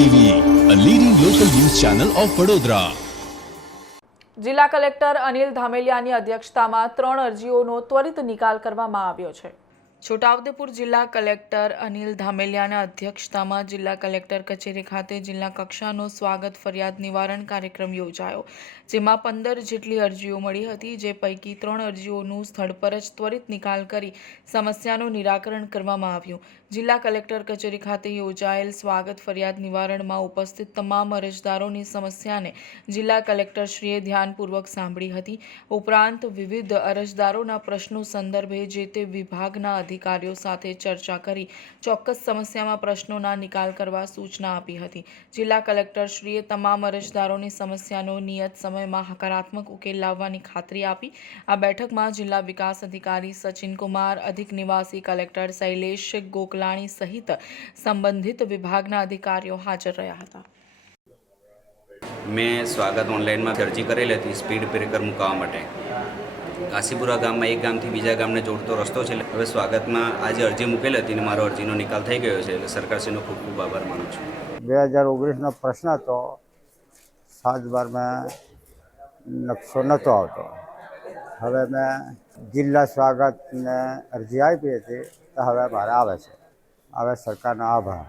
TV a leading local news channel of Vadodara જિલ્લા collector Anil ધામેલિયાની અધ્યક્ષતામાં ત્રણ અરજીઓનો ત્વરિત નિકાલ કરવામાં આવ્યો છે. છોટાઉદેપુર જિલ્લા કલેક્ટર અનિલ ધામેલિયાના અધ્યક્ષતામાં જિલ્લા કલેક્ટર કચેરી ખાતે જિલ્લા કક્ષાનો સ્વાગત ફરિયાદ નિવારણ કાર્યક્રમ યોજાયો, જેમાં પંદર જેટલી અરજીઓ મળી હતી, જે પૈકી ત્રણ અરજીઓનું સ્થળ પર જ ત્વરિત નિકાલ કરી સમસ્યાનું નિરાકરણ કરવામાં આવ્યું. જિલ્લા કલેક્ટર કચેરી ખાતે યોજાયેલ સ્વાગત ફરિયાદ નિવારણમાં ઉપસ્થિત તમામ અરજદારોની સમસ્યાને જિલ્લા કલેક્ટરશ્રીએ ધ્યાનપૂર્વક સાંભળી હતી. ઉપરાંત વિવિધ અરજદારોના પ્રશ્નો સંદર્ભે જે તે વિભાગના અધિકારીઓ સાથે ચર્ચા કરી ચોક્કસ સમસ્યામાં પ્રશ્નોના નિકાલ કરવા સૂચના આપી હતી. જિલ્લા કલેક્ટરશ્રીએ તમામ અરજદારોની સમસ્યાનો નિયત સમયમાં હકારાત્મક ઉકેલ લાવવાની ખાતરી આપી. આ બેઠકમાં જિલ્લા વિકાસ અધિકારી સચિન કુમાર, અધિક નિવાસી કલેક્ટર શૈલેષ ગોકલાણી સહિત સંબંધિત વિભાગના અધિકારીઓ હાજર રહ્યા હતા. મેં સ્વાગત ઓનલાઈનમાં અરજી કરેલી હતી, સ્પીડ બ્રેકર મૂકવા માટે. કાશીપુરા ગામમાં એક ગામથી બીજા ગામને જોડતો રસ્તો છે. હવે સ્વાગતમાં આજે અરજી મૂકેલી હતી ને મારો અરજીનો નિકાલ થઈ ગયો છે. એટલે સરકારશ્રીનો ખૂબ ખૂબ આભાર માનું છું. બે હજાર ઓગણીસનો પ્રશ્ન હતો. સાત બારમાં નકશો નહોતો આવતો. હવે મેં જિલ્લા સ્વાગતને અરજી આપી હતી. તો હવે મારે આવે છે. હવે સરકારનો આભાર.